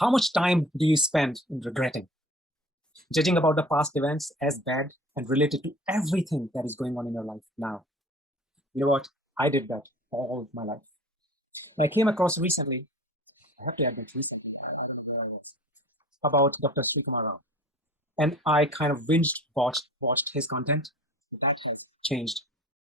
How much time do you spend in regretting, judging about the past events as bad and related to everything that is going on in your life now? You know what? I did that all my life. I came across recently, I have to admit recently, I don't know where I was, about Dr. Srikumar Rao. And I kind of watched his content. That has changed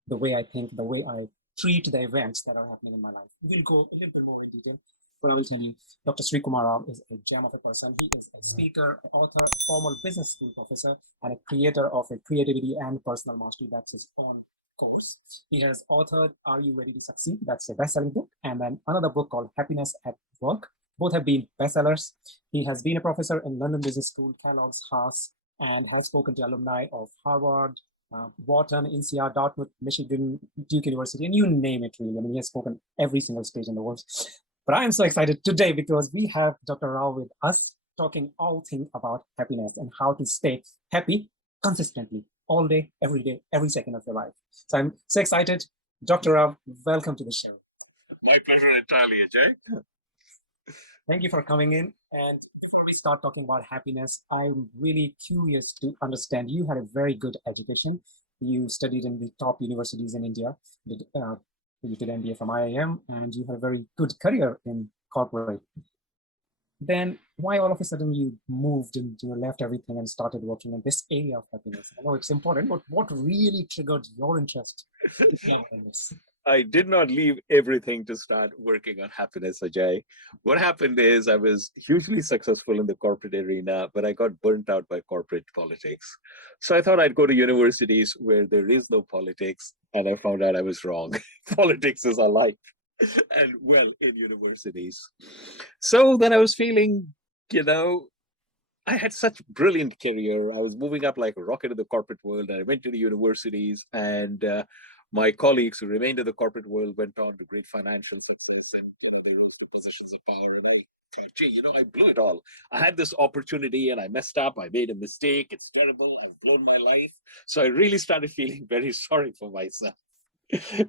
the way I think, the way I treat the events that are happening in my life. We'll go a little bit more in detail, but I will tell you, Dr. Srikumar Rao is a gem of a person. He is a speaker, author, former business school professor, and a creator of a creativity and personal mastery. That's his own course. He has authored Are You Ready to Succeed? That's a best-selling book. And then another book called Happiness at Work. Both have been bestsellers. He has been a professor in London Business School, Kellogg's, Haas, and has spoken to alumni of Harvard, Wharton, INSEAD, Dartmouth, Michigan, Duke University, and you name it, really. I mean, he has spoken every single stage in the world. But I am so excited today because we have Dr. Rao with us talking all things about happiness and how to stay happy consistently all day, every second of your life. So I'm so excited. Dr. Rao, welcome to the show. My pleasure entirely, Ajay. Thank you for coming in. And before we start talking about happiness, I'm really curious to understand. You had a very good education. You studied in the top universities in India. You did MBA from IIM, and you had a very good career in corporate. Then why all of a sudden you moved and you left everything and started working in this area of happiness? I know it's important, but what really triggered your interest in this? I did not leave everything to start working on happiness, Ajay. What happened is I was hugely successful in the corporate arena, but I got burnt out by corporate politics. So I thought I'd go to universities where there is no politics, and I found out I was wrong. Politics is our life, and well, in universities. So then I was feeling, I had such brilliant career. I was moving up like a rocket in the corporate world, and I went to the universities, and my colleagues who remained in the corporate world went on to great financial success, and they rose to positions of power. And I thought, gee, I blew it all. I had this opportunity, and I messed up. I made a mistake. It's terrible. I've blown my life. So I really started feeling very sorry for myself.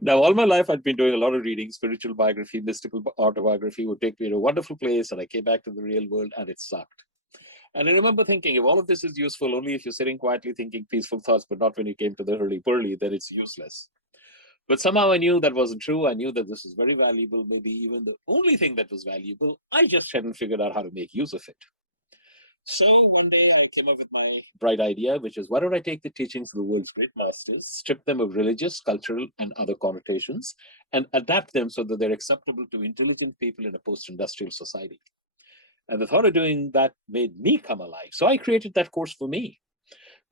Now, all my life, I'd been doing a lot of reading, spiritual biography, mystical autobiography would take me to a wonderful place, and I came back to the real world, and it sucked. And I remember thinking, if all of this is useful only if you're sitting quietly thinking peaceful thoughts, but not when you came to the hurly-burly, then it's useless. But somehow I knew that wasn't true. I knew that this was very valuable, maybe even the only thing that was valuable. I just hadn't figured out how to make use of it. So one day I came up with my bright idea, which is, why don't I take the teachings of the world's great masters, strip them of religious, cultural, and other connotations, and adapt them so that they're acceptable to intelligent people in a post-industrial society. And the thought of doing that made me come alive. So I created that course for me.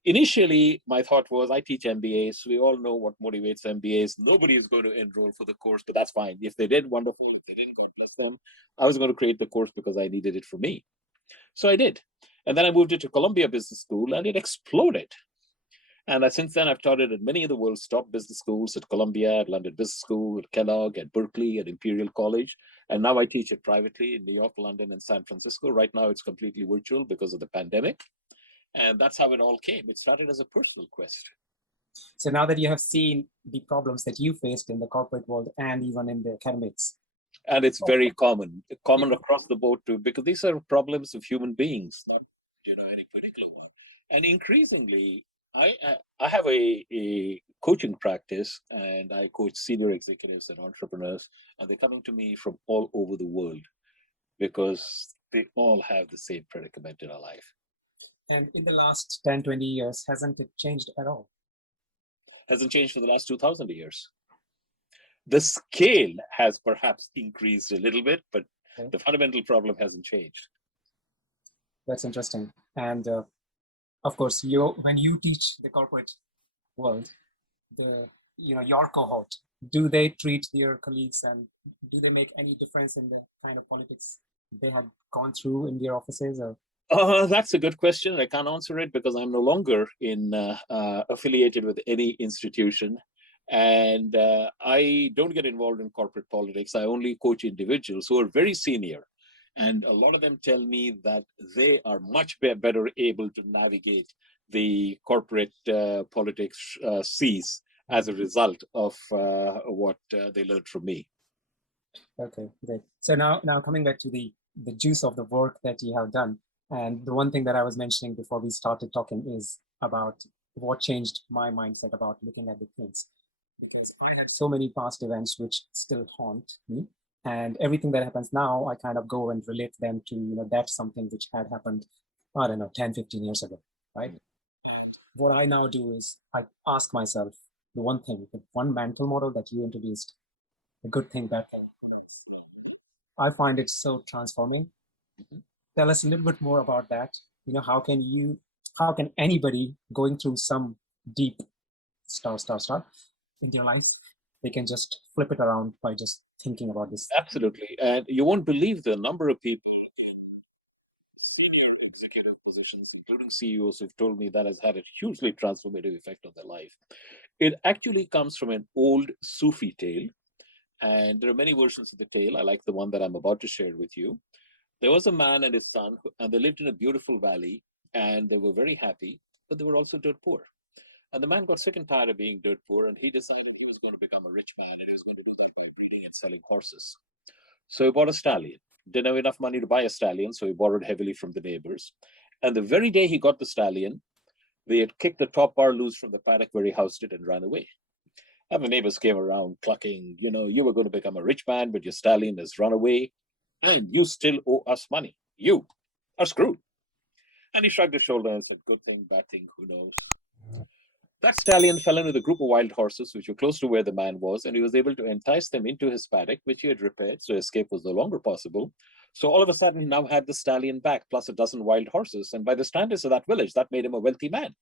Initially, my thought was, I teach MBAs. We all know what motivates MBAs. Nobody is going to enroll for the course, but that's fine. If they did, wonderful. If they didn't, God bless them. I was going to create the course because I needed it for me. So I did. And then I moved it to Columbia Business School, and it exploded. And since then, I've taught it at many of the world's top business schools, at Columbia, at London Business School, at Kellogg, at Berkeley, at Imperial College. And now I teach it privately in New York, London, and San Francisco. Right now, it's completely virtual because of the pandemic. And that's how it all came. It started as a personal quest. So now that you have seen the problems that you faced in the corporate world and even in the academics. And it's very common across the board too, because these are problems of human beings, not any particular one. And increasingly, I have a coaching practice, and I coach senior executives and entrepreneurs, and they're coming to me from all over the world because they all have the same predicament in our life. And in the last 10, 20 years, hasn't it changed at all? Hasn't changed for the last 2,000 years. The scale has perhaps increased a little bit, but the fundamental problem hasn't changed. That's interesting. And of course, when you teach the corporate world, your cohort, do they treat their colleagues, and do they make any difference in the kind of politics they have gone through in their offices? Or that's a good question. I can't answer it because I'm no longer affiliated with any institution. And I don't get involved in corporate politics. I only coach individuals who are very senior. And a lot of them tell me that they are much better able to navigate the corporate politics seas as a result of what they learned from me. Okay, great. So now coming back to the the juice of the work that you have done. And the one thing that I was mentioning before we started talking is about what changed my mindset about looking at the things. Because I had so many past events which still haunt me. And everything that happens now, I kind of go and relate them to, that's something which had happened, I don't know, 10, 15 years ago, right? What I now do is I ask myself the one thing, the one mental model that you introduced, the good thing, bad thing. I find it so transforming. Tell us a little bit more about that. How can anybody going through some deep star in their life, they can just flip it around by just thinking about this? Absolutely. And you won't believe the number of people in senior executive positions, including CEOs, who've told me that has had a hugely transformative effect on their life. It actually comes from an old Sufi tale. And there are many versions of the tale. I like the one that I'm about to share with you. There was a man and his son, and they lived in a beautiful valley, and they were very happy, but they were also dirt poor. And the man got sick and tired of being dirt poor, and he decided he was going to become a rich man, and he was going to do that by breeding and selling horses. So he bought a stallion. Didn't have enough money to buy a stallion, so he borrowed heavily from the neighbors. And the very day he got the stallion, they had kicked the top bar loose from the paddock where he housed it and ran away. And the neighbors came around clucking, you were going to become a rich man, but your stallion has run away, and you still owe us money. You are screwed. And he shrugged his shoulders and said, good thing, bad thing, who knows? That stallion fell in with a group of wild horses, which were close to where the man was, and he was able to entice them into his paddock, which he had repaired, so escape was no longer possible. So all of a sudden, he now had the stallion back, plus a dozen wild horses. And by the standards of that village, that made him a wealthy man.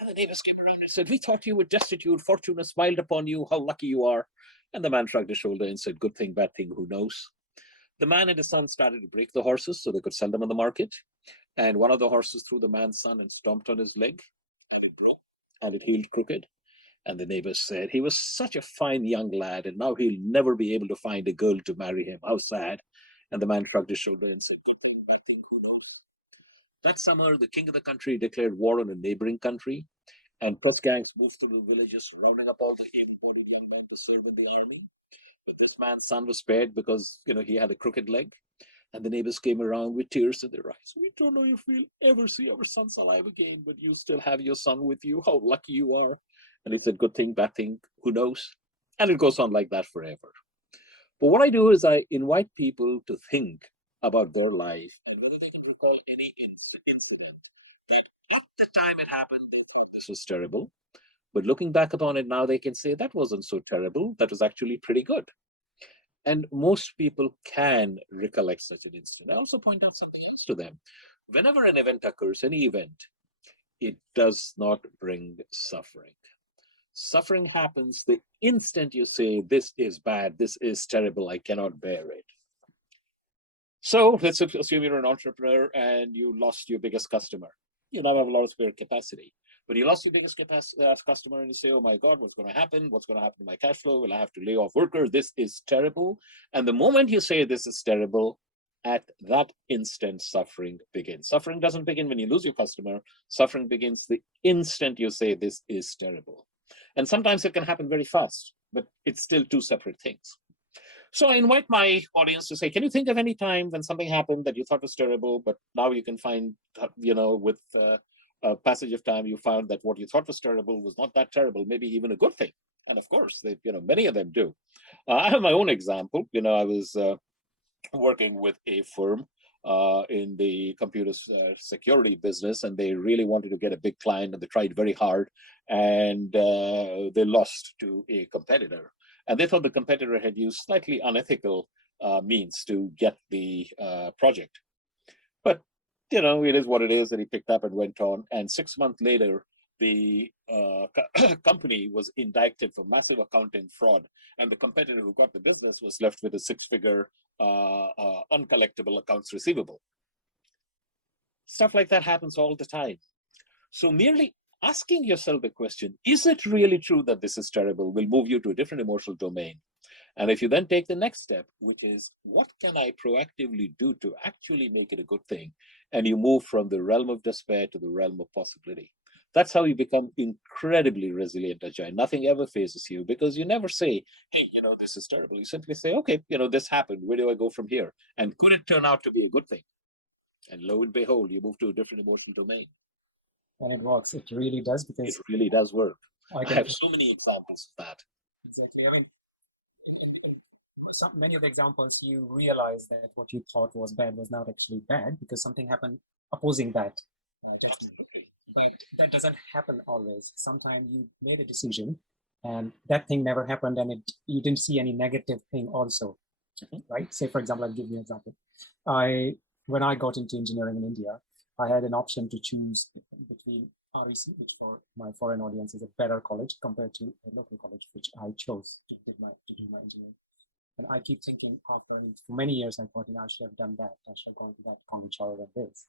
And the neighbors came around and said, we thought you were destitute, fortune has smiled upon you, how lucky you are. And the man shrugged his shoulder and said, good thing, bad thing, who knows? The man and his son started to break the horses so they could sell them on the market. And one of the horses threw the man's son and stomped on his leg, and it broke, and it healed crooked. And the neighbors said, he was such a fine young lad, and now he'll never be able to find a girl to marry him. How sad. And the man shrugged his shoulder and said, back thing, who knows? That summer, the king of the country declared war on a neighboring country, and plus gangs moved to the villages, rounding up all the able-bodied young men to serve in the army. But this man's son was spared because, he had a crooked leg. And the neighbors came around with tears in their eyes. We don't know if we'll ever see our sons alive again, but you still have your son with you. How lucky you are. And it's a good thing, bad thing, who knows? And it goes on like that forever. But what I do is I invite people to think about their life and whether they can recall any incident that at the time it happened, they thought this was terrible. But looking back upon it now, they can say that wasn't so terrible. That was actually pretty good. And most people can recollect such an incident. I also point out something else to them. Whenever an event occurs, any event, it does not bring suffering. Suffering happens the instant you say, this is bad, this is terrible, I cannot bear it. So let's assume you're an entrepreneur and you lost your biggest customer. You now have a lot of spare capacity. But you lost your biggest customer and you say, oh my God, what's going to happen? What's going to happen to my cash flow? Will I have to lay off workers? This is terrible. And the moment you say this is terrible, at that instant, suffering begins. Suffering doesn't begin when you lose your customer. Suffering begins the instant you say this is terrible. And sometimes it can happen very fast, but it's still two separate things. So I invite my audience to say, can you think of any time when something happened that you thought was terrible, but now you can find, with a passage of time, you found that what you thought was terrible was not that terrible, maybe even a good thing. And of course, many of them do. I have my own example. I was working with a firm in the computer security business, and they really wanted to get a big client, and they tried very hard, and they lost to a competitor. And they thought the competitor had used slightly unethical means to get the project. But, it is what it is. And he picked up and went on. And 6 months later, the company was indicted for massive accounting fraud. And the competitor who got the business was left with a six-figure uncollectible accounts receivable. Stuff like that happens all the time. So merely asking yourself the question, is it really true that this is terrible, will move you to a different emotional domain. And if you then take the next step, which is, what can I proactively do to actually make it a good thing? And you move from the realm of despair to the realm of possibility. That's how you become incredibly resilient, Ajay. Nothing ever phases you because you never say, hey, this is terrible. You simply say, okay, this happened. Where do I go from here? And could it turn out to be a good thing? And lo and behold, you move to a different emotional domain. And it works. It really does, because it really does work. I can have so many examples of that. exactly. I mean, many of the examples, you realize that what you thought was bad was not actually bad because something happened opposing that. But that doesn't happen always. Sometimes you made a decision and that thing never happened, and you didn't see any negative thing also, right? Say, for example, I'll give you an example. When I got into engineering in India, I had an option to choose between REC, which for my foreign audience is a better college compared to a local college, which I chose to do my engineering. And I keep thinking, for many years, I thought, I should have done that. I should go to that college rather than this.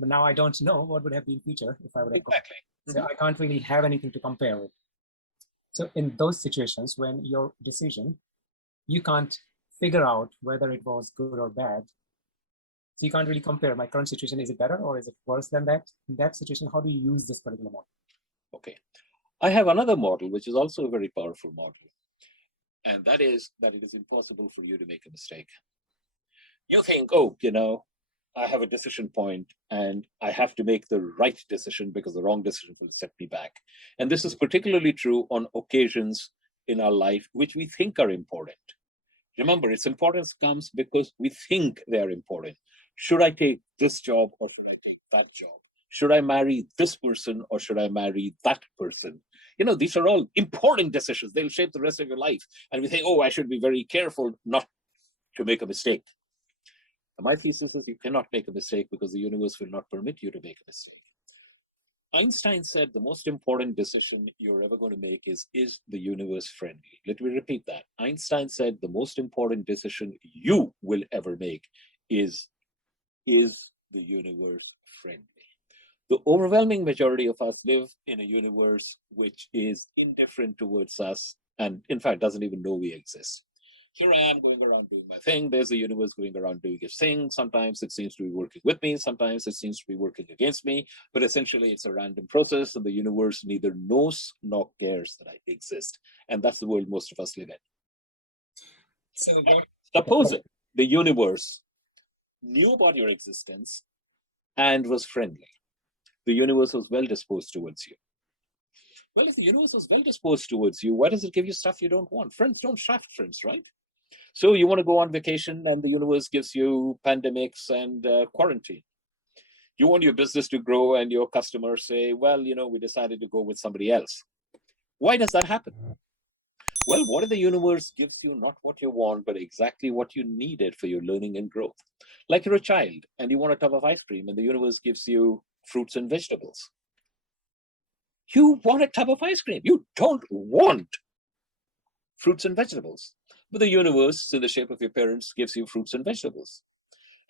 But now I don't know what would have been future if I would have gone. So I can't really have anything to compare with. So in those situations, when your decision, you can't figure out whether it was good or bad. So you can't really compare my current situation. Is it better or is it worse than that? In that situation, how do you use this particular model? Okay. I have another model, which is also a very powerful model. And that is that it is impossible for you to make a mistake. You think, I have a decision point and I have to make the right decision because the wrong decision will set me back. And this is particularly true on occasions in our life which we think are important. Remember, its importance comes because we think they're important. Should I take this job or should I take that job? Should I marry this person or should I marry that person? These are all important decisions. They'll shape the rest of your life. And we think, I should be very careful not to make a mistake. And my thesis is you cannot make a mistake because the universe will not permit you to make a mistake. Einstein said the most important decision you're ever going to make is the universe friendly? Let me repeat that. Einstein said the most important decision you will ever make is the universe friendly? The overwhelming majority of us live in a universe which is indifferent towards us and, in fact, doesn't even know we exist. Here I am going around doing my thing. There's the universe going around doing its thing. Sometimes it seems to be working with me. Sometimes it seems to be working against me. But essentially, it's a random process, and the universe neither knows nor cares that I exist. And that's the world most of us live in. So suppose the universe knew about your existence and was friendly. The universe was well disposed towards you. Well, if the universe was well disposed towards you, why does it give you stuff you don't want? Friends don't shaft friends, right? So you want to go on vacation and the universe gives you pandemics and quarantine. You want your business to grow and your customers say, well, we decided to go with somebody else. Why does that happen? Well, what if the universe gives you not what you want, but exactly what you needed for your learning and growth? Like you're a child and you want a tub of ice cream and the universe gives you fruits and vegetables. You want a tub of ice cream. You don't want fruits and vegetables. But the universe, in the shape of your parents, gives you fruits and vegetables.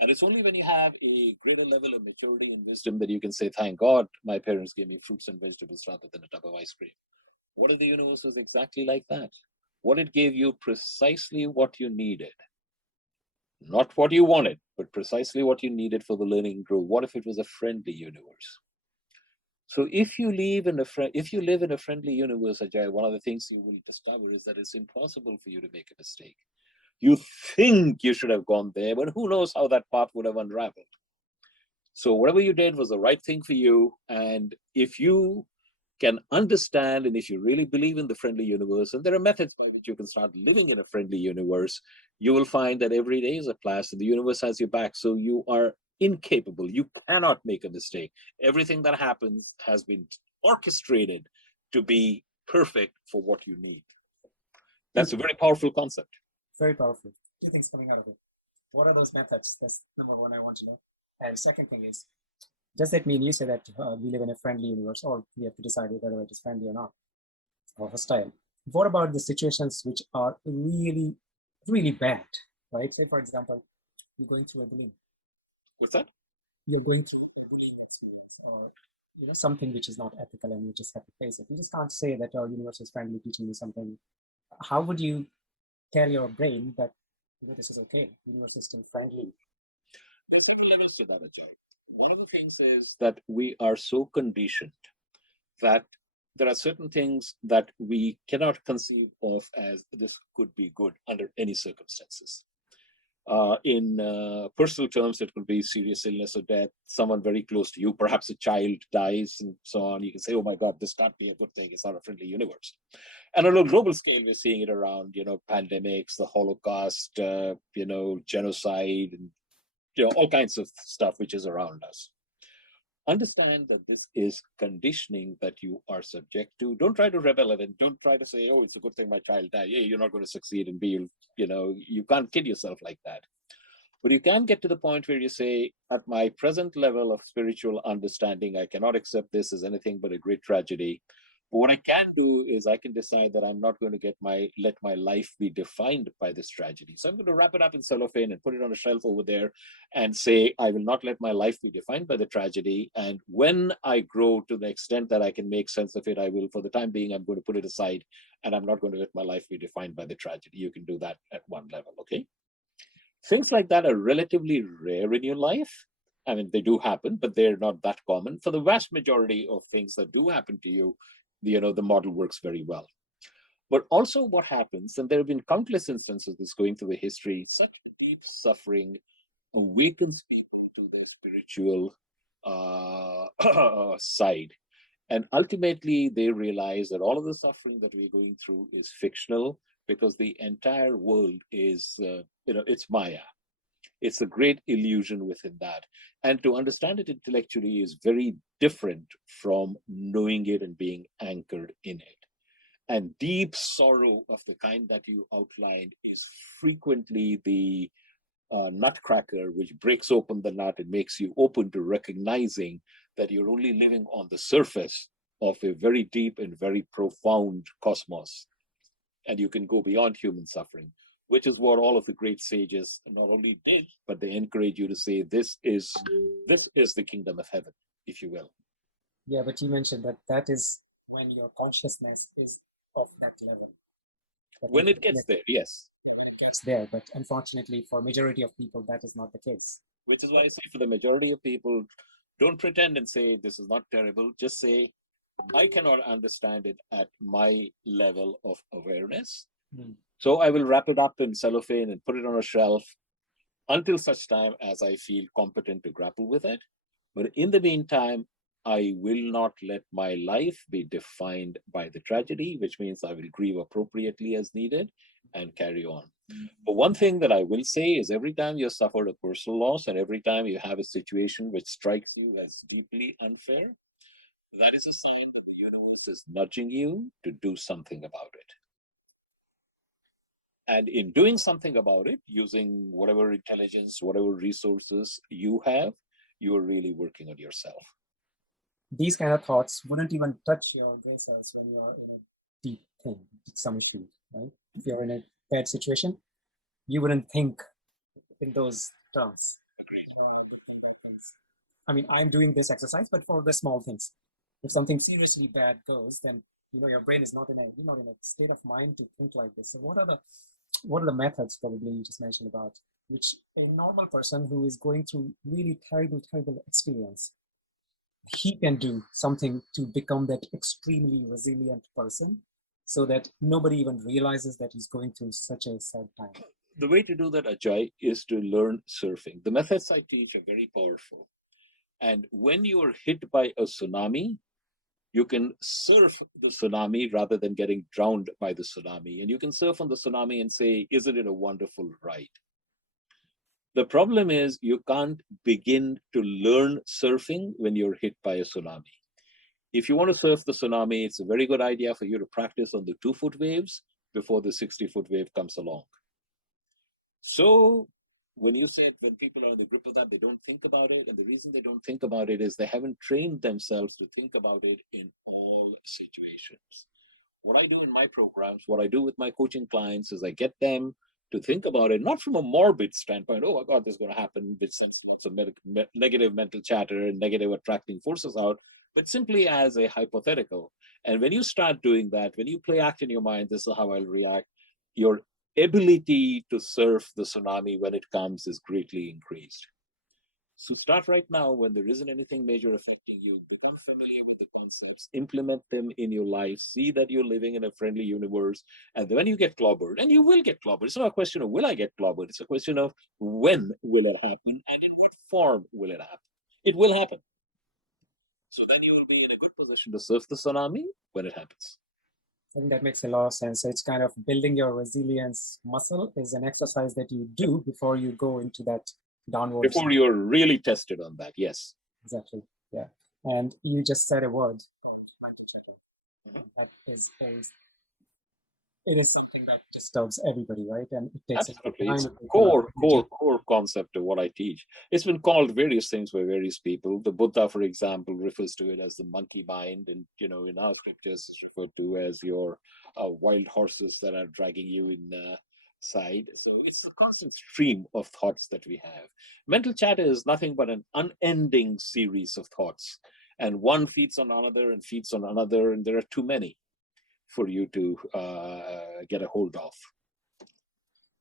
And it's only when you have a greater level of maturity and wisdom that you can say, thank God my parents gave me fruits and vegetables rather than a tub of ice cream. What if the universe was exactly like that? What it gave you precisely what you needed. Not what you wanted, but precisely what you needed for the learning and growth. What if it was a friendly universe? So if you live in a friendly universe, Ajay, one of the things you will discover is that it's impossible for you to make a mistake. You think you should have gone there, but who knows how that path would have unraveled. So whatever you did was the right thing for you. And if you can understand, and if you really believe in the friendly universe, and there are methods by which you can start living in a friendly universe, you will find that every day is a class and the universe has your back. So you are incapable. You cannot make a mistake. Everything that happens has been orchestrated to be perfect for what you need. That's a very powerful concept. Very powerful. Two things coming out of it. What are those methods? That's number one I want to know. And second thing is, does that mean you say that we live in a friendly universe, or we have to decide whether it is friendly or not, or hostile? What about the situations which are really, really bad, right? Say, for example, you're going through a bullying. What's that? You're going through a bullying experience, or something which is not ethical, and you just have to face it. You just can't say that our universe is friendly, teaching me something. How would you tell your brain that this is okay? The universe is still friendly. There's three levels to that, Ajay. One of the things is that we are so conditioned that there are certain things that we cannot conceive of as this could be good under any circumstances. In personal terms, it could be serious illness or death, someone very close to you, perhaps a child dies and so on. You can say, oh my God, this can't be a good thing. It's not a friendly universe. And on a global scale, we're seeing it around, pandemics, the Holocaust, genocide, and, all kinds of stuff which is around us. Understand that this is conditioning that you are subject to. Don't try to rebel at it. Don't try to say, oh, it's a good thing my child died. Yeah, you're not going to succeed and you can't kid yourself like that. But you can get to the point where you say, at my present level of spiritual understanding, I cannot accept this as anything but a great tragedy. But what I can do is I can decide that I'm not going to let my life be defined by this tragedy. So I'm going to wrap it up in cellophane and put it on a shelf over there and say, I will not let my life be defined by the tragedy. And when I grow to the extent that I can make sense of it, I will. For the time being, I'm going to put it aside and I'm not going to let my life be defined by the tragedy. You can do that at one level, okay? Things like that are relatively rare in your life. I mean, they do happen, but they're not that common. For the vast majority of things that do happen to you, the model works very well. But also what happens, and there have been countless instances of this going through the history, such deep suffering awakens people to their spiritual side. And ultimately, they realize that all of the suffering that we're going through is fictional because the entire world is, it's Maya. It's a great illusion within that. And to understand it intellectually is very different from knowing it and being anchored in it. And deep sorrow of the kind that you outlined is frequently the nutcracker, which breaks open the nut and makes you open to recognizing that you're only living on the surface of a very deep and very profound cosmos. And you can go beyond human suffering, which is what all of the great sages not only did, but they encourage you to say, this is the kingdom of heaven, if you will. Yeah, but you mentioned that is when your consciousness is of that level. When it gets there, yes. It's there, but unfortunately for majority of people, that is not the case. Which is why I say for the majority of people, don't pretend and say, this is not terrible. Just say, I cannot understand it at my level of awareness. So I will wrap it up in cellophane and put it on a shelf until such time as I feel competent to grapple with it. But in the meantime, I will not let my life be defined by the tragedy, which means I will grieve appropriately as needed and carry on. But one thing that I will say is every time you suffered a personal loss and every time you have a situation which strikes you as deeply unfair, that is a sign that the universe is nudging you to do something about it. And in doing something about it, using whatever intelligence, whatever resources you have, you are really working on yourself. These kind of thoughts wouldn't even touch your brain cells when you're in a deep thing, some issue, right? If you're in a bad situation, you wouldn't think in those terms. I mean, I'm doing this exercise, but for the small things. If something seriously bad goes, then your brain is not in a state of mind to think like this. So what are the methods probably you just mentioned about which a normal person who is going through really terrible experience, he can do something to become that extremely resilient person so that nobody even realizes that he's going through such a sad time? The way to do that, Ajay, is to learn surfing. The methods I teach are very powerful. And when you are hit by a tsunami, you can surf the tsunami rather than getting drowned by the tsunami. And you can surf on the tsunami and say, isn't it a wonderful ride? The problem is you can't begin to learn surfing when you're hit by a tsunami. If you want to surf the tsunami, it's a very good idea for you to practice on the 2-foot waves before the 60-foot wave comes along. So when people are in the grip of that, they don't think about it. And the reason they don't think about it is they haven't trained themselves to think about it in all situations. What I do in my programs, what I do with my coaching clients is I get them to think about it, not from a morbid standpoint, oh my God, this is going to happen, which sends lots of negative mental chatter and negative attracting forces out, but simply as a hypothetical. And when you start doing that, when you play act in your mind, this is how I'll react, your ability to surf the tsunami when it comes is greatly increased. So start right now when there isn't anything major affecting you. Become familiar with the concepts, implement them in your life, see that you're living in a friendly universe. And then when you get clobbered, and you will get clobbered, it's not a question of will I get clobbered, it's a question of when will it happen and in what form will it happen. It will happen. So then you will be in a good position to surf the tsunami when it happens. I think that makes a lot of sense. So it's kind of building your resilience muscle is an exercise that you do before you go into that downward. Before you're really tested on that, yes. Exactly. Yeah. And you just said a word called mental chatter. That is always, it is something that disturbs everybody, right? And it takes absolutely. time. It's core concept of what I teach. It's been called various things by various people. The Buddha, for example, refers to it as the monkey mind, and in our scriptures, it's referred to as your wild horses that are dragging you inside. So it's a constant stream of thoughts that we have. Mental chatter is nothing but an unending series of thoughts, and one feeds on another and feeds on another, and there are too many for you to get a hold of.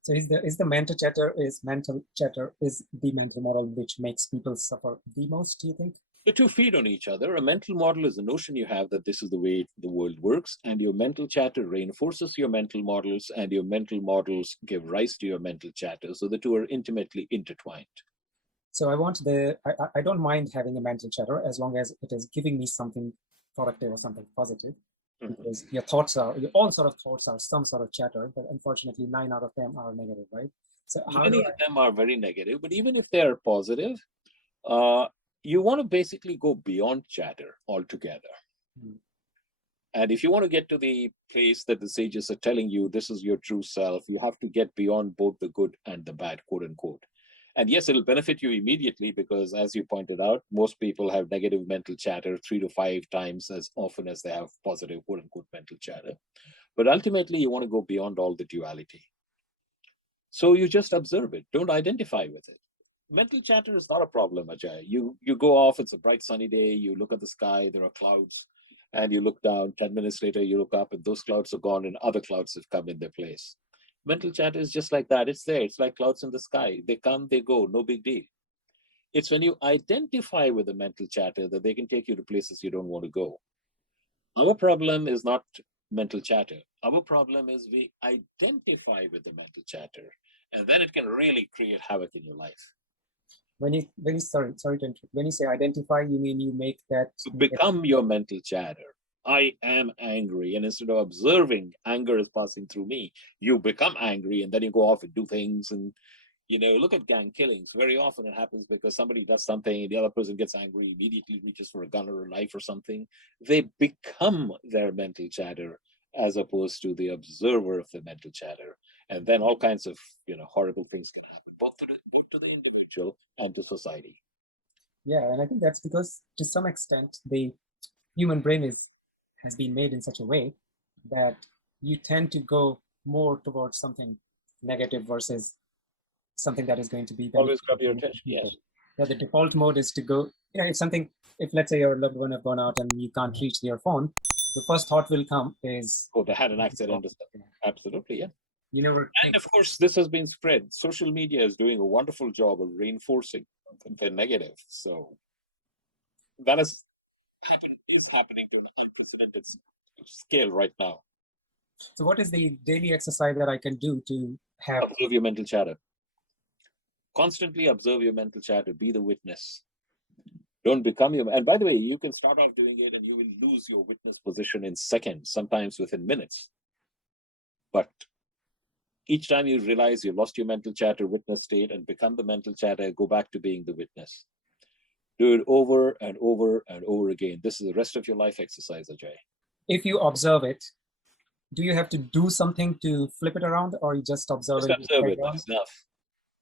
So is the mental chatter is the mental model which makes people suffer the most, do you think? The two feed on each other. A mental model is the notion you have that this is the way the world works, and your mental chatter reinforces your mental models, and your mental models give rise to your mental chatter. So the two are intimately intertwined. So I don't mind having a mental chatter as long as it is giving me something productive or something positive. Because all sort of thoughts are some sort of chatter, but unfortunately 9 out of them are negative, right? So many of them are very negative, but even if they are positive, you want to basically go beyond chatter altogether. And if you want to get to the place that the sages are telling you this is your true self, you have to get beyond both the good and the bad, quote unquote. And yes, it'll benefit you immediately because, as you pointed out, most people have negative mental chatter 3 to 5 times as often as they have positive, quote unquote, mental chatter. But ultimately, you want to go beyond all the duality. So you just observe it. Don't identify with it. Mental chatter is not a problem, Ajay. You go off, it's a bright sunny day, you look at the sky, there are clouds, and you look down, 10 minutes later, you look up, and those clouds are gone, and other clouds have come in their place. Mental chatter is just like that. It's there. It's like clouds in the sky. They come, they go, no big deal. It's when you identify with the mental chatter that they can take you to places you don't want to go. Our problem is not mental chatter. Our problem is we identify with the mental chatter, and then it can really create havoc in your life. Sorry to interrupt. When you say identify, you mean you make that to become your mental chatter. I am angry, and instead of observing anger is passing through me, you become angry, and then you go off and do things. And look at gang killings. Very often it happens because somebody does something, the other person gets angry, immediately reaches for a gun or a knife or something. They become their mental chatter as opposed to the observer of the mental chatter, and then all kinds of horrible things can happen, both to the individual and to society. Yeah, and I think that's because to some extent the human brain has been made in such a way that you tend to go more towards something negative versus something that is going to be always grab your attention. Yes. Yeah, the default mode is to go, if let's say your loved one have gone out and you can't reach their phone, the first thought will come is, they had an accident. Absolutely, yeah. And of course, this has been spread. Social media is doing a wonderful job of reinforcing the negative. So that is happening to an unprecedented scale right now. So what is the daily exercise that I can do to have? Observe your mental chatter. Constantly observe your mental chatter. Be the witness. Don't become your... And by the way, you can start out doing it and you will lose your witness position in seconds, sometimes within minutes. But each time you realize you lost your mental chatter witness state and become the mental chatter, go back to being the witness. Do it over and over and over again. This is the rest of your life exercise, Ajay. If you observe it, do you have to do something to flip it around, or you just observe it? Just observe it, that's enough.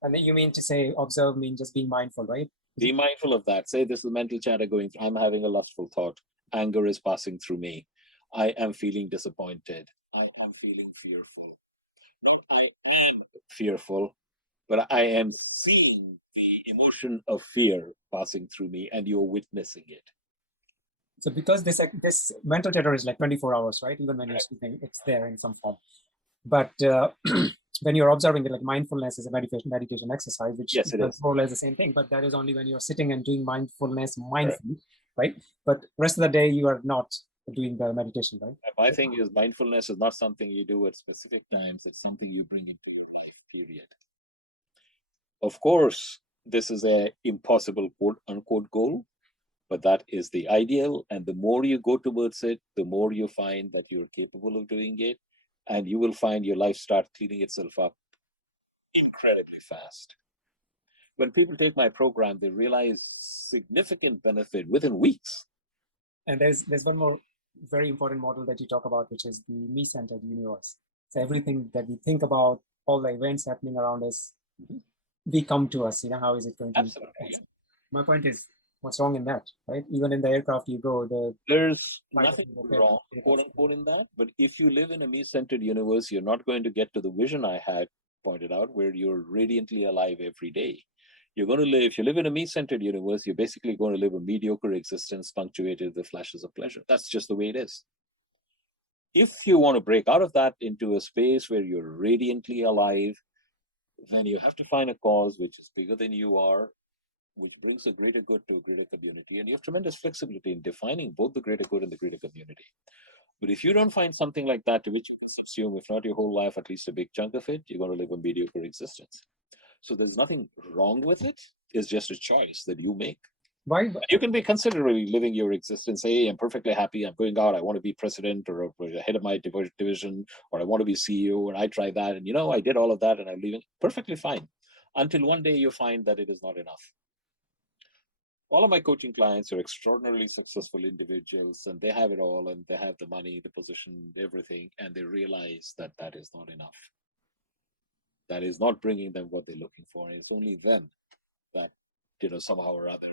And then you mean to say observe means just being mindful, right? Be mindful of that. Say this is the mental chatter going through. I'm having a lustful thought. Anger is passing through me. I am feeling disappointed. I am feeling fearful. Not I am fearful, but I am seeing the emotion of fear passing through me, and you're witnessing it. So because this mental chatter is like 24 hours, right? Even when you're sleeping, it's there in some form. But when you're observing it, like mindfulness is a meditation exercise, which Yes, it is. more or less the same thing, but that is only when you're sitting and doing mindfulness Correct. mindfully, right? But rest of the day, you are not doing the meditation, right? My thing is mindfulness is not something you do at specific times. It's something you bring into your life, period. Of course, this is a impossible quote unquote goal, but that is the ideal. And the more you go towards it, the more you find that you're capable of doing it. And you will find your life start cleaning itself up incredibly fast. When people take my program, they realize significant benefit within weeks. And there's one more very important model that you talk about, which is the me-centered universe. So everything that we think about, all the events happening around us, they come to us. How is it going to Absolutely. impact us? My point is, what's wrong in that, right? Even in the aircraft you go, there's nothing wrong, quote unquote, in that. But if you live in a me-centered universe, you're not going to get to the vision I had pointed out, where you're radiantly alive every day. You're going to live, if you live in a me-centered universe, you're basically going to live a mediocre existence punctuated with flashes of pleasure. That's just the way it is. If you want to break out of that into a space where you're radiantly alive, then you have to find a cause which is bigger than you are, which brings a greater good to a greater community. And you have tremendous flexibility in defining both the greater good and the greater community. But if you don't find something like that to which you can subsume, if not your whole life, at least a big chunk of it, you're going to live a mediocre existence. So there's nothing wrong with it. It's just a choice that you make. Why? You can be considerably living your existence. Hey, I'm perfectly happy. I'm going out. I want to be president or head of my division, or I want to be CEO, and I try that. And I did all of that, and I'm leaving perfectly fine. Until one day you find that it is not enough. All of my coaching clients are extraordinarily successful individuals, and they have it all, and they have the money, the position, everything, and they realize that that is not enough. That is not bringing them what they're looking for. And it's only then that, somehow or other,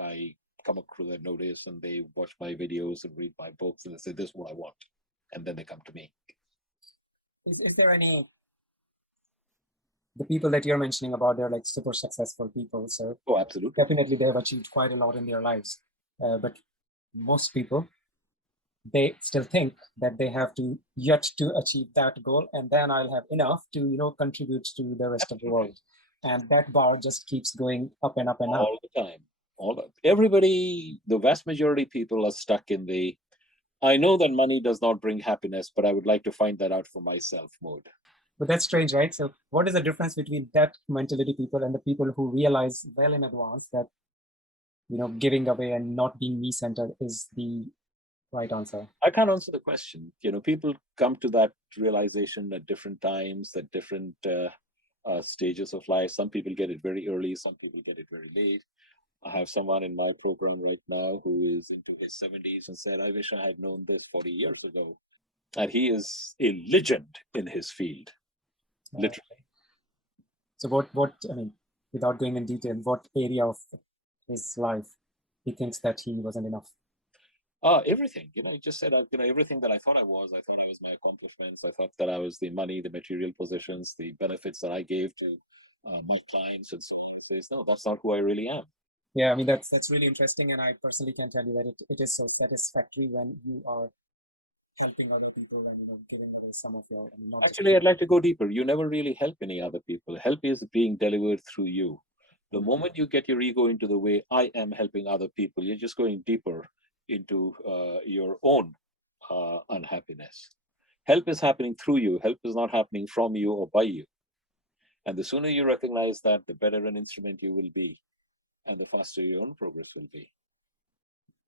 I come across their notice and they watch my videos and read my books and they say, this is what I want. And then they come to me. Is there any, the people that you're mentioning about, they're like super successful people. So absolutely. Definitely they have achieved quite a lot in their lives. But most people, they still think that they have to yet to achieve that goal, and then I'll have enough to contribute to the rest of the world, and that bar just keeps going up and up and up all the time. Everybody, the vast majority of people are stuck in the I know that money does not bring happiness, but I would like to find that out for myself mode. But that's strange, right? So what is the difference between that mentality people and the people who realize well in advance that giving away and not being me-centered is the right answer? I can't answer the question. People come to that realization at different times, at different stages of life. Some people get it very early, some people get it very late. I have someone in my program right now who is into his 70s and said, I wish I had known this 40 years ago. And he is a legend in his field, literally. So what I mean, without going in detail, what area of his life he thinks that he wasn't enough? Everything. He just said, everything that I thought I was my accomplishments. I thought that I was the money, the material positions, the benefits that I gave to my clients and so on. He says, no, that's not who I really am. Yeah, I mean, that's really interesting. And I personally can tell you that it is so satisfactory when you are helping other people and giving away some of your. Actually, I'd like to go deeper. You never really help any other people. Help is being delivered through you. The moment you get your ego into the way, I am helping other people, you're just going deeper into your own unhappiness. Help is happening through you. Help is not happening from you or by you. And the sooner you recognize that, the better an instrument you will be, and the faster your own progress will be.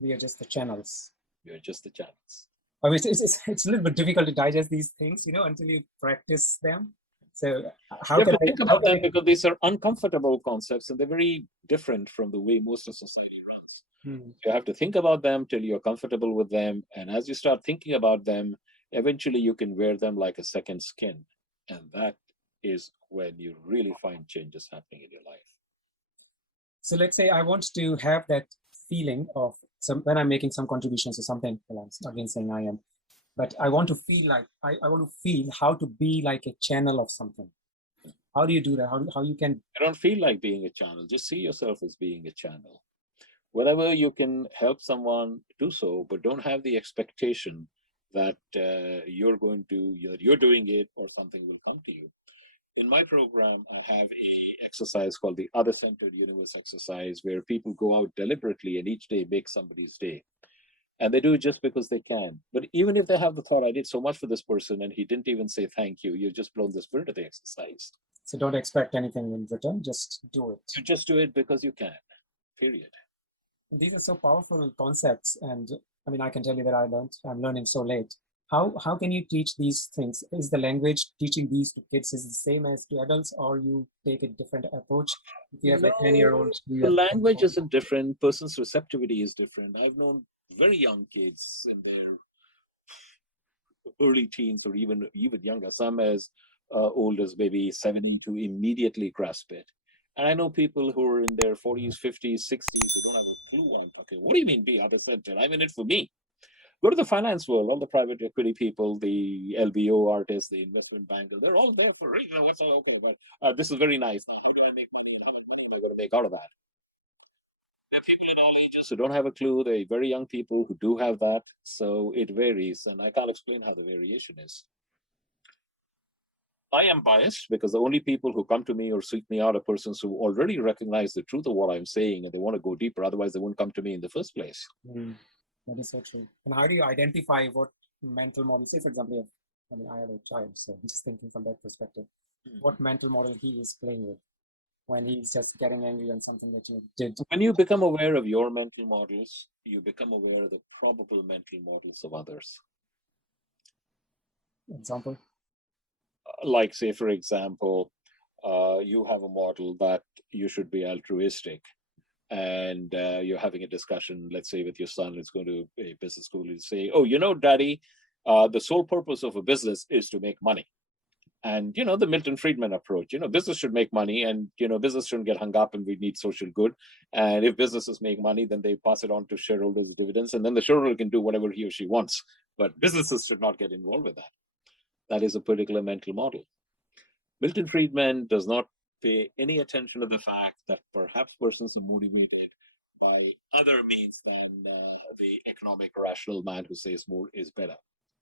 We are just the channels. You're just the channels. I mean, it's a little bit difficult to digest these things, until you practice them. So how you can have to think about them because these are uncomfortable concepts and they're very different from the way most of society runs. You have to think about them till you're comfortable with them. And as you start thinking about them, eventually you can wear them like a second skin. And that is when you really find changes happening in your life. So let's say I want to have that feeling of when I'm making some contributions or something, well, I'm again saying I am, but I want to feel like, I want to feel how to be like a channel of something. How do you do that? How you can? I don't feel like being a channel. Just see yourself as being a channel. Wherever you can help someone, do so, but don't have the expectation that you're doing it or something will come to you. In my program, I have a exercise called the other-centered universe exercise, where people go out deliberately and each day make somebody's day. And they do it just because they can. But even if they have the thought, I did so much for this person and he didn't even say thank you, you've just blown the spirit of the exercise. So don't expect anything in return, just do it. You just do it because you can, period. These are so powerful concepts. And I mean, I can tell you that I'm learning so late. How can you teach these things? Is the language teaching these to kids is the same as to adults, or you take a different approach? If you have a 10-year-old, the language isn't different. Person's receptivity is different. I've known very young kids in their early teens or even younger, some as old as maybe 70, to immediately grasp it. And I know people who are in their 40s, 50s, 60s who don't have a clue. I'm talking, what do you mean be other-centered? I'm in it for me. Go to the finance world, all the private equity people, the LBO artists, the investment bankers, they're all there for, what's all about? This is very nice. How do I make money? How much money am I going to make out of that? There are people in all ages who don't have a clue. There are very young people who do have that. So it varies, and I can't explain how the variation is. I am biased because the only people who come to me or seek me out are persons who already recognize the truth of what I'm saying and they want to go deeper. Otherwise, they wouldn't come to me in the first place. That is so true. And how do you identify what mental model? Say, for example, I have a child, so I'm just thinking from that perspective. What mental model he is playing with when he's just getting angry on something that you did? When you become aware of your mental models, you become aware of the probable mental models of others. Example? Like, say, for example, you have a model that you should be altruistic, and you're having a discussion, let's say, with your son who's going to a business school, and say, oh, Daddy, the sole purpose of a business is to make money. And, the Milton Friedman approach, business should make money, and, business shouldn't get hung up, and we need social good. And if businesses make money, then they pass it on to shareholders as dividends, and then the shareholder can do whatever he or she wants. But businesses should not get involved with that. That is a particular mental model. Milton Friedman does not pay any attention to the fact that perhaps persons are motivated by other means than the economic rational man who says more is better.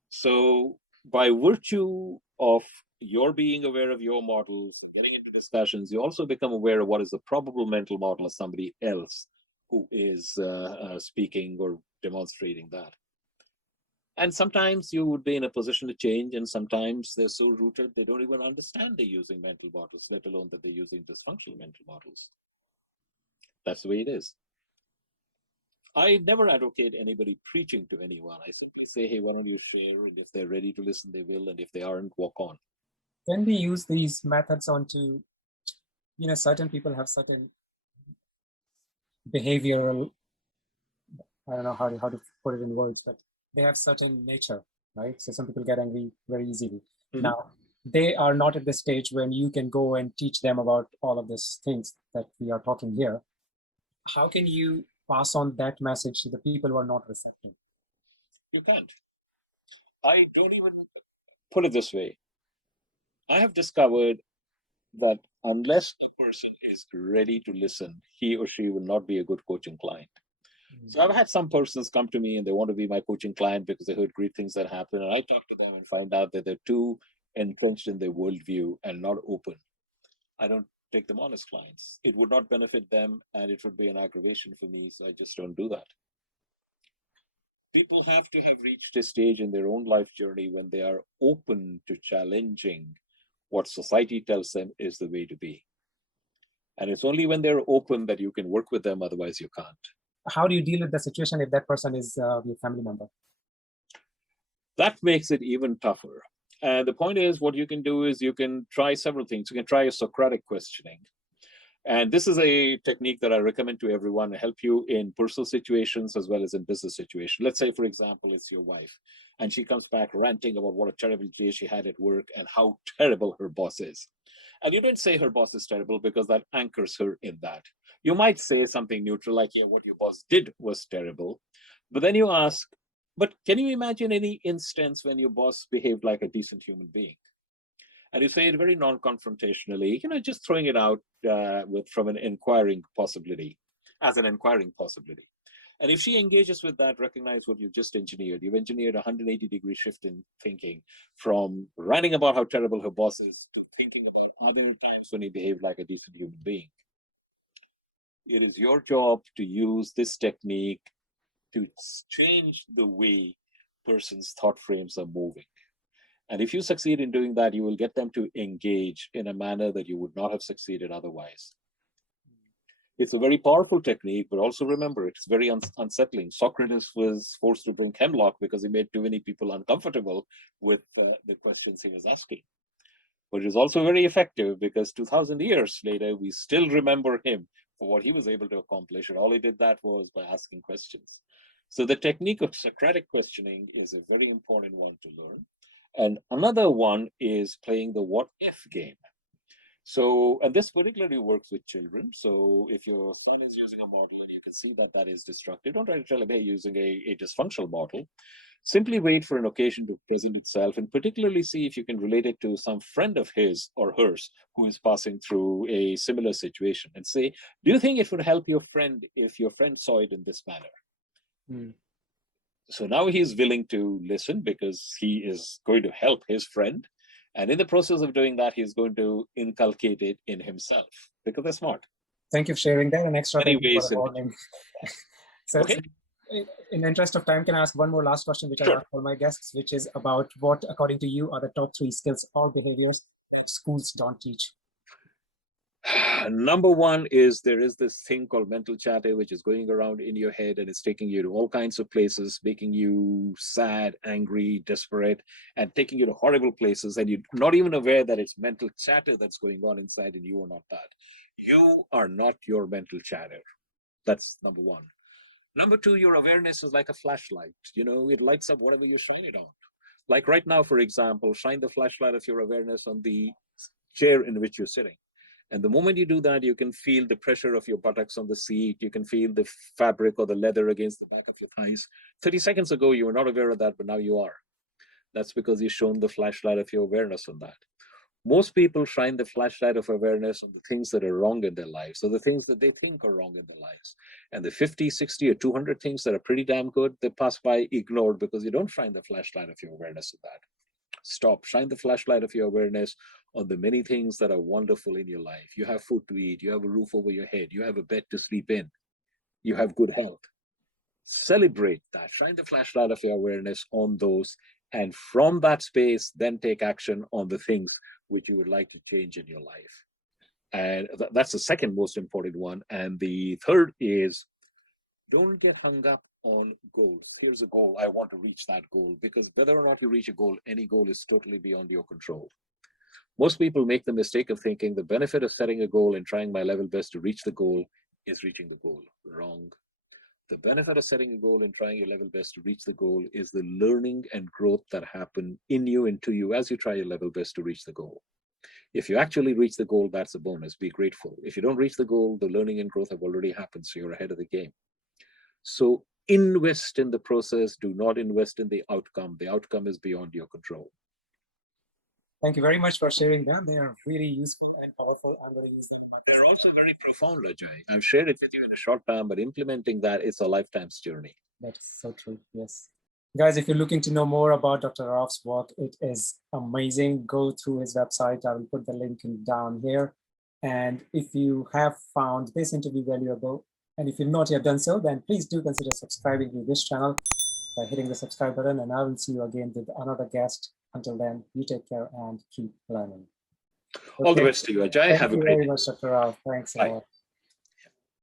So by virtue of your being aware of your models, getting into discussions, you also become aware of what is the probable mental model of somebody else who is speaking or demonstrating that. And sometimes you would be in a position to change, and sometimes they're so rooted they don't even understand they're using mental models, let alone that they're using dysfunctional mental models. That's the way it is. I never advocate anybody preaching to anyone. I simply say, hey, why don't you share? And if they're ready to listen, they will. And if they aren't, walk on. Can we use these methods onto, certain people have certain behavioral, I don't know how to put it in words, but they have certain nature, right? So some people get angry very easily. Mm-hmm. Now, they are not at the stage when you can go and teach them about all of these things that we are talking here. How can you pass on that message to the people who are not receptive? You can't. I don't even put it this way. I have discovered that unless a person is ready to listen, he or she will not be a good coaching client. So I've had some persons come to me and they want to be my coaching client because they heard great things that happen. And I talk to them and find out that they're too entrenched in their worldview and not open. I don't take them on as clients. It would not benefit them and it would be an aggravation for me. So I just don't do that. People have to have reached a stage in their own life journey when they are open to challenging what society tells them is the way to be. And it's only when they're open that you can work with them. Otherwise, you can't. How do you deal with the situation if that person is your family member? That makes it even tougher. And the point is, what you can do is you can try several things. You can try a Socratic questioning. And this is a technique that I recommend to everyone to help you in personal situations as well as in business situations. Let's say, for example, it's your wife, and she comes back ranting about what a terrible day she had at work and how terrible her boss is. And you didn't say her boss is terrible because that anchors her in that. You might say something neutral like, yeah, what your boss did was terrible. But then you ask, but can you imagine any instance when your boss behaved like a decent human being? And you say it very non-confrontationally, just throwing it out from an inquiring possibility, as an inquiring possibility. And if she engages with that, recognize what you've just engineered. You've engineered a 180-degree shift in thinking from writing about how terrible her boss is to thinking about other times when he behaved like a decent human being. It is your job to use this technique to change the way person's thought frames are moving. And if you succeed in doing that, you will get them to engage in a manner that you would not have succeeded otherwise. It's a very powerful technique, but also remember, it's very unsettling. Socrates was forced to drink hemlock because he made too many people uncomfortable with the questions he was asking. But it is also very effective because 2,000 years later, we still remember him for what he was able to accomplish. And all he did that was by asking questions. So the technique of Socratic questioning is a very important one to learn. And another one is playing the what if game. So, and this particularly works with children. So if your son is using a model and you can see that that is destructive, don't try to tell him, hey, using a dysfunctional model. Simply wait for an occasion to present itself and particularly see if you can relate it to some friend of his or hers who is passing through a similar situation and say, do you think it would help your friend if your friend saw it in this manner? Mm. So now he's willing to listen because he is going to help his friend. And in the process of doing that, he's going to inculcate it in himself because they're smart. Thank you for sharing that. An extra thank you for the warning. So, okay. In the interest of time, can I ask one more last question, which I ask all my guests, which is about what, according to you, are the top 3 skills or behaviors which schools don't teach? Number one is there is this thing called mental chatter, which is going around in your head and it's taking you to all kinds of places, making you sad, angry, desperate, and taking you to horrible places. And you're not even aware that it's mental chatter that's going on inside and you are not that. You are not your mental chatter. That's number one. Number two, your awareness is like a flashlight. You know, it lights up whatever you shine it on. Like right now, for example, shine the flashlight of your awareness on the chair in which you're sitting. And the moment you do that, you can feel the pressure of your buttocks on the seat. You can feel the fabric or the leather against the back of your thighs. 30 seconds ago, you were not aware of that, but now you are. That's because you've shown the flashlight of your awareness on that. Most people shine the flashlight of awareness on the things that are wrong in their lives, or the things that they think are wrong in their lives. And the 50, 60, or 200 things that are pretty damn good, they pass by ignored because you don't shine the flashlight of your awareness on that. Stop. Shine the flashlight of your awareness on the many things that are wonderful in your life. You have food to eat. You have a roof over your head. You have a bed to sleep in. You have good health. Celebrate that. Shine the flashlight of your awareness on those. And from that space, then take action on the things which you would like to change in your life. And that's the second most important one. And the third is don't get hung up on goals. Here's a goal. I want to reach that goal, because whether or not you reach a goal, any goal is totally beyond your control. Most people make the mistake of thinking the benefit of setting a goal and trying my level best to reach the goal is reaching the goal. Wrong. The benefit of setting a goal and trying your level best to reach the goal is the learning and growth that happen in you and to you as you try your level best to reach the goal. If you actually reach the goal, that's a bonus. Be grateful. If you don't reach the goal, the learning and growth have already happened, so you're ahead of the game. So invest in the process. Do not invest in the outcome. The outcome is beyond your control. Thank you very much for sharing them. They are really useful and powerful. I'm going to use them. They're also very profound, Ajay. I've shared it with you in a short time, but implementing that is a lifetime's journey. That is so true. Yes. Guys, if you're looking to know more about Dr. Rao's work, it is amazing. Go through his website. I will put the link down here. And if you have found this interview valuable, and if you've not yet done so, then please do consider subscribing to this channel by hitting the subscribe button. And I will see you again with another guest. Until then, you take care and keep learning. All the best to you, Ajay. Thank you very much, Dr. Rao. Thanks a lot.